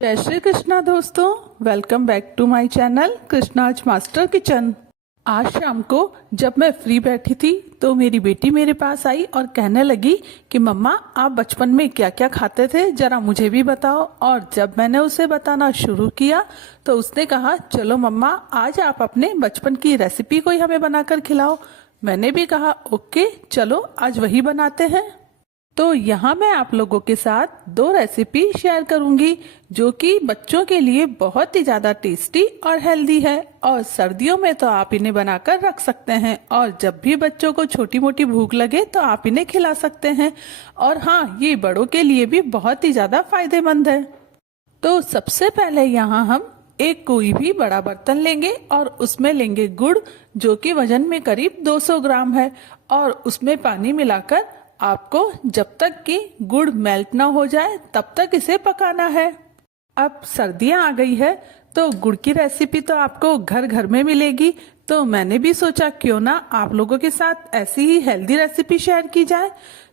जय श्री कृष्णा दोस्तों, welcome back to my channel Krishna's master kitchen. आज शाम को जब मैं फ्री बैठी थी तो मेरी बेटी मेरे पास आई और कहने लगी कि मम्मा आप बचपन में क्या क्या खाते थे, जरा मुझे भी बताओ। और जब मैंने उसे बताना शुरू किया तो उसने कहा चलो मम्मा आज आप अपने बचपन की रेसिपी कोई हमें बनाकर खिलाओ। मैंने भी कहा ओके चलो आज वही बनाते हैं। तो यहाँ मैं आप लोगों के साथ दो रेसिपी शेयर करूंगी जो कि बच्चों के लिए बहुत ही ज्यादा टेस्टी और हेल्दी है। और सर्दियों में तो आप इन्हें बनाकर रख सकते हैं और जब भी बच्चों को छोटी मोटी भूख लगे तो आप इन्हें खिला सकते हैं। और हाँ, ये बड़ों के लिए भी बहुत ही ज्यादा फायदेमंद है। तो सबसे पहले यहाँ हम एक कोई भी बड़ा बर्तन लेंगे और उसमें लेंगे गुड़ जो कि वजन में करीब 200 ग्राम है। और उसमें पानी मिलाकर आपको जब तक कि गुड़ मेल्ट ना हो जाए तब तक इसे पकाना है। अब सर्दियां आ गई है तो गुड़ की रेसिपी तो आपको घर घर में मिलेगी, तो मैंने भी सोचा क्यों ना आप लोगों के साथ ऐसी ही हेल्दी रेसिपी शेयर की जाए।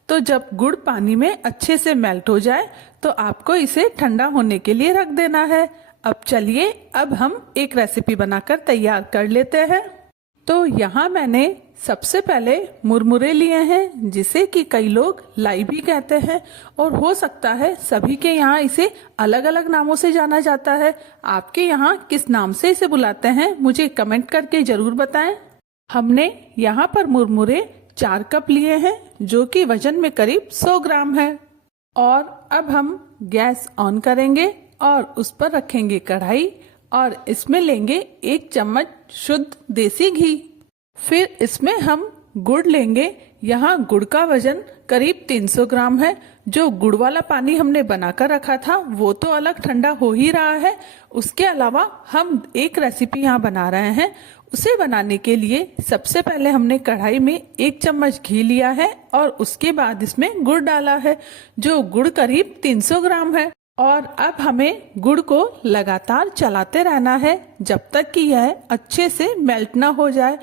तो जब गुड़ पानी में अच्छे से मेल्ट हो जाए तो आपको इसे ठंडा होने के लिए रख देना है। अब चलिए अब हम एक रेसिपी बनाकर तैयार कर लेते हैं। तो यहाँ मैंने सबसे पहले मुरमुरे लिए हैं जिसे कि कई लोग लाई भी कहते हैं और हो सकता है सभी के यहाँ इसे अलग अलग नामों से जाना जाता है। आपके यहाँ किस नाम से इसे बुलाते हैं मुझे कमेंट करके जरूर बताएं। हमने यहाँ पर मुरमुरे 4 कप लिए हैं जो कि वजन में करीब 100 ग्राम है। और अब हम गैस ऑन करेंगे और उस पर रखेंगे कढ़ाई और इसमें लेंगे 1 चम्मच शुद्ध देसी घी। फिर इसमें हम गुड़ लेंगे। यहाँ गुड़ का वजन करीब 300 ग्राम है। जो गुड़ वाला पानी हमने बनाकर रखा था वो तो अलग ठंडा हो ही रहा है, उसके अलावा हम एक रेसिपी यहाँ बना रहे हैं। उसे बनाने के लिए सबसे पहले हमने कढ़ाई में 1 चम्मच घी लिया है और उसके बाद इसमें गुड़ डाला है जो गुड़ करीब 300 ग्राम है। और अब हमें गुड़ को लगातार चलाते रहना है जब तक कि यह अच्छे से मेल्ट ना हो जाए।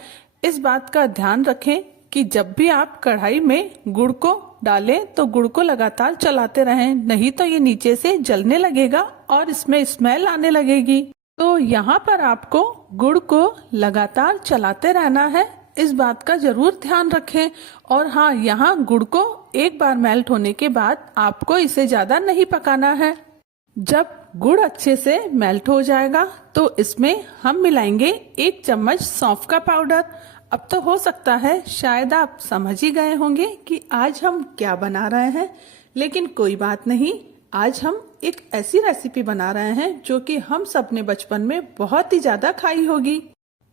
इस बात का ध्यान रखें कि जब भी आप कढ़ाई में गुड़ को डालें तो गुड़ को लगातार चलाते रहें, नहीं तो ये नीचे से जलने लगेगा और इसमें स्मेल आने लगेगी। तो यहाँ पर आपको गुड़ को लगातार चलाते रहना है, इस बात का जरूर ध्यान रखें। और हाँ, यहाँ गुड़ को एक बार मेल्ट होने के बाद आपको इसे ज्यादा नहीं पकाना है। जब गुड़ अच्छे से मेल्ट हो जाएगा तो इसमें हम मिलाएंगे 1 चम्मच सौंफ का पाउडर। अब तो हो सकता है शायद आप समझ ही गए होंगे कि आज हम क्या बना रहे हैं, लेकिन कोई बात नहीं, आज हम एक ऐसी रेसिपी बना रहे हैं जो कि हम सब ने बचपन में बहुत ही ज्यादा खाई होगी।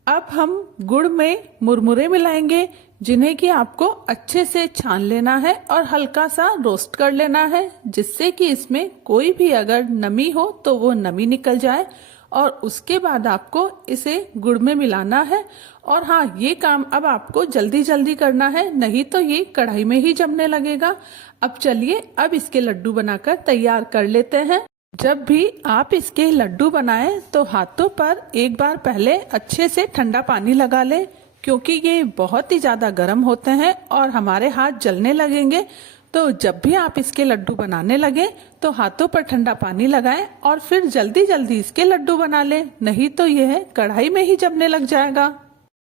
अब हम गुड़ में मुरमुरे मिलाएंगे जिन्हें कि आपको अच्छे से छान लेना है और हल्का सा रोस्ट कर लेना है जिससे कि इसमें कोई भी अगर नमी हो तो वो नमी निकल जाए। और उसके बाद आपको इसे गुड़ में मिलाना है। और हाँ, ये काम अब आपको जल्दी जल्दी करना है, नहीं तो ये कढ़ाई में ही जमने लगेगा। अब चलिए अब इसके लड्डू बनाकर तैयार कर लेते हैं। जब भी आप इसके लड्डू बनाएं तो हाथों पर एक बार पहले अच्छे से ठंडा पानी लगा लें, क्योंकि ये बहुत ही ज्यादा गर्म होते हैं और हमारे हाथ जलने लगेंगे। तो जब भी आप इसके लड्डू बनाने लगे तो हाथों पर ठंडा पानी लगाएं और फिर जल्दी जल्दी इसके लड्डू बना लें, नहीं तो यह कढ़ाई में ही जमने लग जाएगा।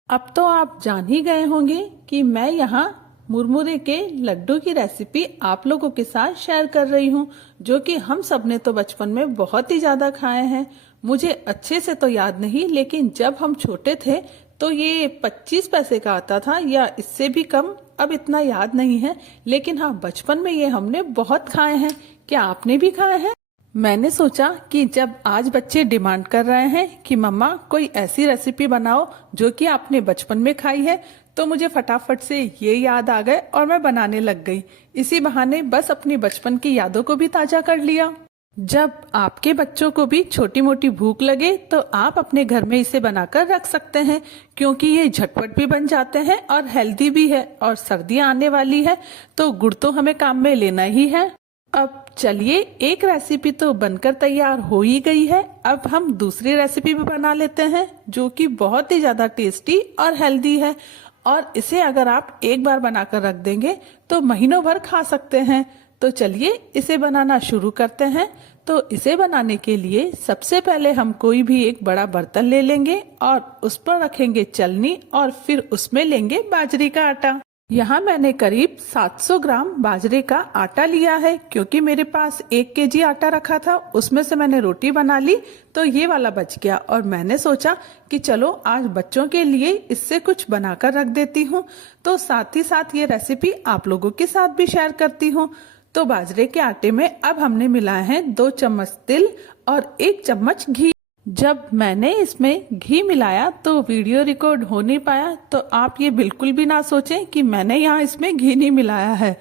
अब तो आप जान ही गए होंगे कि मैं यहाँ मुरमुरे के लड्डू की रेसिपी आप लोगों के साथ शेयर कर रही हूँ, जो कि हम सब ने तो बचपन में बहुत ही ज्यादा खाए हैं। मुझे अच्छे से तो याद नहीं, लेकिन जब हम छोटे थे तो ये 25 पैसे का आता था या इससे भी कम, अब इतना याद नहीं है, लेकिन हाँ बचपन में ये हमने बहुत खाए हैं। क्या आपने भी खाए हैं? मैंने सोचा कि जब आज बच्चे डिमांड कर रहे हैं कि मम्मा कोई ऐसी रेसिपी बनाओ जो कि आपने बचपन में खाई है, तो मुझे फटाफट से ये याद आ गए और मैं बनाने लग गई। इसी बहाने बस अपनी बचपन की यादों को भी ताजा कर लिया। जब आपके बच्चों को भी छोटी मोटी भूख लगे तो आप अपने घर में इसे बनाकर रख सकते हैं, क्योंकि ये झटपट भी बन जाते हैं और हेल्दी भी है। और सर्दियां आने वाली है तो गुड़ तो हमें काम में लेना ही है। अब चलिए एक रेसिपी तो बनकर तैयार हो ही गई है, अब हम दूसरी रेसिपी भी बना लेते हैं जो कि बहुत ही ज्यादा टेस्टी और हेल्दी है। और इसे अगर आप एक बार बनाकर रख देंगे तो महीनों भर खा सकते हैं। तो चलिए इसे बनाना शुरू करते हैं। तो तो इसे बनाने के लिए सबसे पहले हम कोई भी एक बड़ा बर्तन ले लेंगे और उस पर रखेंगे चलनी और फिर उसमें लेंगे बाजरे का आटा। यहाँ मैंने करीब 700 ग्राम बाजरे का आटा लिया है, क्योंकि मेरे पास 1 केजी आटा रखा था, उसमें से मैंने रोटी बना ली तो ये वाला बच गया और मैंने सोचा कि चलो आज बच्चों के लिए इससे कुछ बनाकर रख देती हूँ, तो साथ ही साथ ये रेसिपी आप लोगों के साथ भी शेयर करती हूँ। तो बाजरे के आटे में अब हमने मिलाए हैं 2 चम्मच तिल और 1 चम्मच घी। जब मैंने इसमें घी मिलाया तो वीडियो रिकॉर्ड हो नहीं पाया, तो आप ये बिल्कुल भी ना सोचें कि मैंने यहाँ इसमें घी नहीं मिलाया है।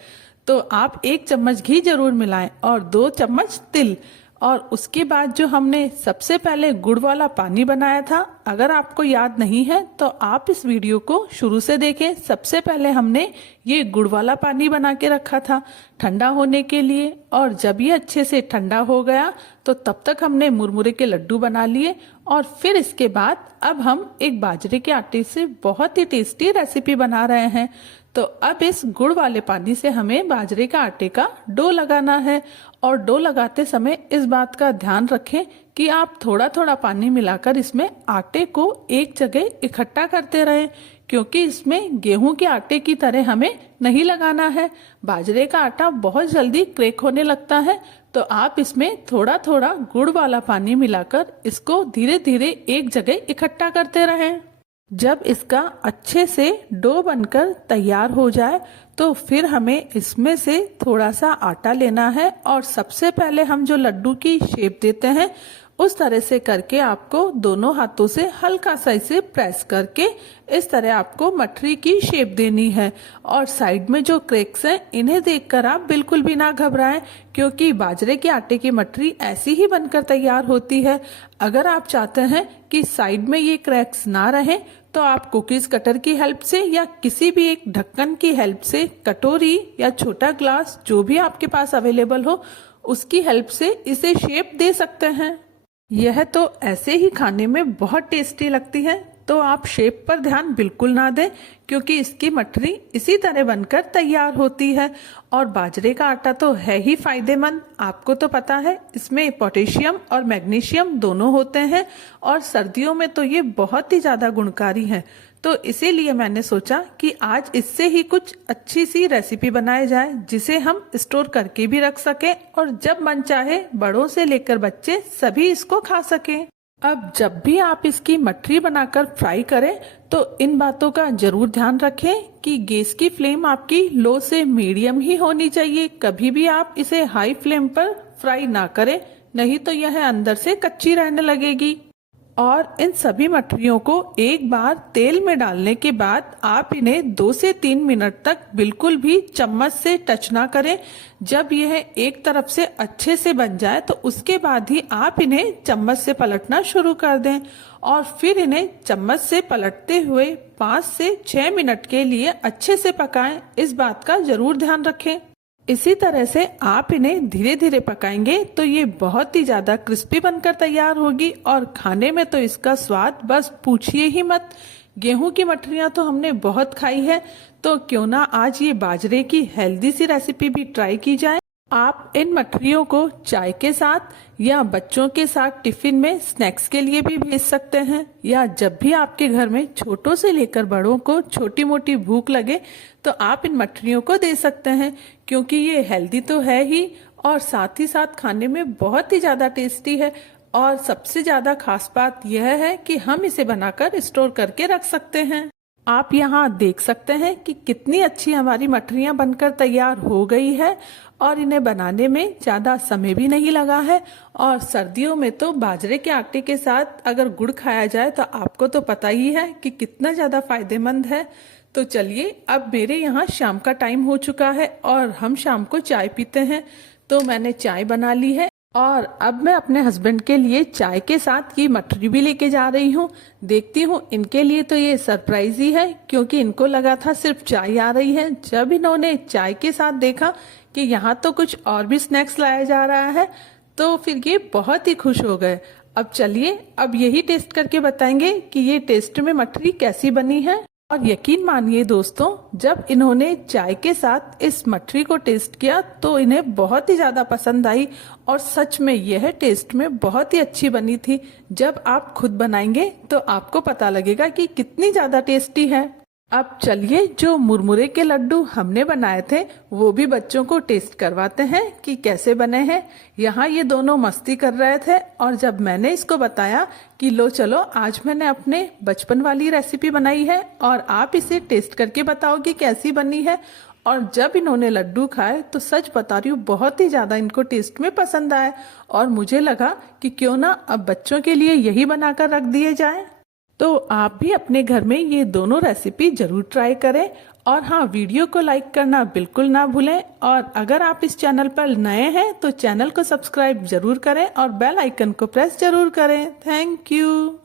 तो आप 1 चम्मच घी जरूर मिलाएं और 2 चम्मच तिल। और उसके बाद जो हमने सबसे पहले गुड़ वाला पानी बनाया था, अगर आपको याद नहीं है तो आप इस वीडियो को शुरू से देखें। सबसे पहले हमने ये गुड़ वाला पानी बना के रखा था ठंडा होने के लिए, और जब ये अच्छे से ठंडा हो गया तो तब तक हमने मुरमुरे के लड्डू बना लिए। और फिर इसके बाद अब हम एक बाजरे के आटे से बहुत ही टेस्टी रेसिपी बना रहे हैं। तो अब इस गुड़ वाले पानी से हमें बाजरे का आटे का डो लगाना है, और डो लगाते समय इस बात का ध्यान रखें कि आप थोड़ा थोड़ा पानी मिलाकर इसमें आटे को एक जगह इकट्ठा करते रहें, क्योंकि इसमें गेहूं के आटे की तरह हमें नहीं लगाना है। बाजरे का आटा बहुत जल्दी क्रेक होने लगता है, तो आप इसमें थोड़ा थोड़ा गुड़ वाला पानी मिलाकर इसको धीरे धीरे एक जगह इकट्ठा करते रहें। जब इसका अच्छे से डो बनकर तैयार हो जाए तो फिर हमें इसमें से थोड़ा सा आटा लेना है, और सबसे पहले हम जो लड्डू की शेप देते हैं उस तरह से करके आपको दोनों हाथों से हल्का सा इसे प्रेस करके इस तरह आपको मठरी की शेप देनी है। और साइड में जो क्रैक्स हैं इन्हें देखकर आप बिल्कुल भी ना घबराएं, क्योंकि बाजरे के आटे की मठरी ऐसी ही बनकर तैयार होती है। अगर आप चाहते हैं कि साइड में ये क्रैक्स ना रहे तो आप कुकीज कटर की हेल्प से या किसी भी एक ढक्कन की हेल्प से, कटोरी या छोटा ग्लास जो भी आपके पास अवेलेबल हो उसकी हेल्प से इसे शेप दे सकते हैं। यह तो ऐसे ही खाने में बहुत टेस्टी लगती है, तो आप शेप पर ध्यान बिल्कुल ना दें, क्योंकि इसकी मठरी इसी तरह बनकर तैयार होती है। और बाजरे का आटा तो है ही फायदेमंद, आपको तो पता है इसमें पोटेशियम और मैग्नीशियम दोनों होते हैं, और सर्दियों में तो ये बहुत ही ज्यादा गुणकारी है। तो इसीलिए मैंने सोचा कि आज इससे ही कुछ अच्छी सी रेसिपी बनाई जाए जिसे हम स्टोर करके भी रख सकें, और जब मन चाहे बड़ों से लेकर बच्चे सभी इसको खा सकें। अब जब भी आप इसकी मठरी बनाकर फ्राई करें तो इन बातों का जरूर ध्यान रखें कि गैस की फ्लेम आपकी लो से मीडियम ही होनी चाहिए। कभी भी आप इसे हाई फ्लेम पर फ्राई ना करें, नहीं तो यह अंदर से कच्ची रहने लगेगी। और इन सभी मठरियों को एक बार तेल में डालने के बाद आप इन्हें 2 से 3 मिनट तक बिल्कुल भी चम्मच से टच ना करें। जब यह एक तरफ से अच्छे से बन जाए तो उसके बाद ही आप इन्हें चम्मच से पलटना शुरू कर दें, और फिर इन्हें चम्मच से पलटते हुए 5 से 6 मिनट के लिए अच्छे से पकाएं। इस बात का जरूर ध्यान रखें। इसी तरह से आप इन्हें धीरे धीरे पकाएंगे तो ये बहुत ही ज्यादा क्रिस्पी बनकर तैयार होगी, और खाने में तो इसका स्वाद बस पूछिए ही मत। गेहूं की मठरियां तो हमने बहुत खाई है, तो क्यों ना आज ये बाजरे की हेल्दी सी रेसिपी भी ट्राई की जाए। आप इन मठरियों को चाय के साथ या बच्चों के साथ टिफिन में स्नैक्स के लिए भी भेज सकते हैं, या जब भी आपके घर में छोटों से लेकर बड़ों को छोटी मोटी भूख लगे तो आप इन मठरियों को दे सकते हैं, क्योंकि ये हेल्दी तो है ही और साथ ही साथ खाने में बहुत ही ज्यादा टेस्टी है। और सबसे ज्यादा खास बात यह है कि हम इसे बनाकर स्टोर करके रख सकते हैं। आप यहाँ देख सकते हैं कि कितनी अच्छी हमारी मठरियां बनकर तैयार हो गई है, और इन्हें बनाने में ज्यादा समय भी नहीं लगा है। और सर्दियों में तो बाजरे के आटे के साथ अगर गुड़ खाया जाए तो आपको तो पता ही है कि कितना ज्यादा फायदेमंद है। तो चलिए, अब मेरे यहाँ शाम का टाइम हो चुका है और हम शाम को चाय पीते हैं, तो मैंने चाय बना ली है और अब मैं अपने हस्बैंड के लिए चाय के साथ ये मठरी भी लेके जा रही हूँ। देखती हूँ, इनके लिए तो ये सरप्राइज ही है, क्योंकि इनको लगा था सिर्फ चाय आ रही है। जब इन्होंने चाय के साथ देखा कि यहाँ तो कुछ और भी स्नैक्स लाया जा रहा है, तो फिर ये बहुत ही खुश हो गए। अब चलिए, अब यही टेस्ट करके बताएंगे कि ये टेस्ट में मठरी कैसी बनी है। और यकीन मानिए दोस्तों, जब इन्होंने चाय के साथ इस मठरी को टेस्ट किया तो इन्हें बहुत ही ज्यादा पसंद आई और सच में यह टेस्ट में बहुत ही अच्छी बनी थी। जब आप खुद बनाएंगे तो आपको पता लगेगा कि कितनी ज्यादा टेस्टी है। अब चलिए जो मुरमुरे के लड्डू हमने बनाए थे वो भी बच्चों को टेस्ट करवाते हैं कि कैसे बने हैं। यहाँ ये दोनों मस्ती कर रहे थे और जब मैंने इसको बताया कि लो चलो आज मैंने अपने बचपन वाली रेसिपी बनाई है और आप इसे टेस्ट करके बताओ कि कैसी बनी है, और जब इन्होंने लड्डू खाए तो सच बता रही हूँ बहुत ही ज्यादा इनको टेस्ट में पसंद आए और मुझे लगा कि क्यों ना अब बच्चों के लिए यही बनाकर रख दिए जाए। तो आप भी अपने घर में ये दोनों रेसिपी जरूर ट्राई करें और हाँ, वीडियो को लाइक करना बिल्कुल ना भूलें और अगर आप इस चैनल पर नए हैं तो चैनल को सब्सक्राइब जरूर करें और बेल आइकन को प्रेस जरूर करें। Thank you.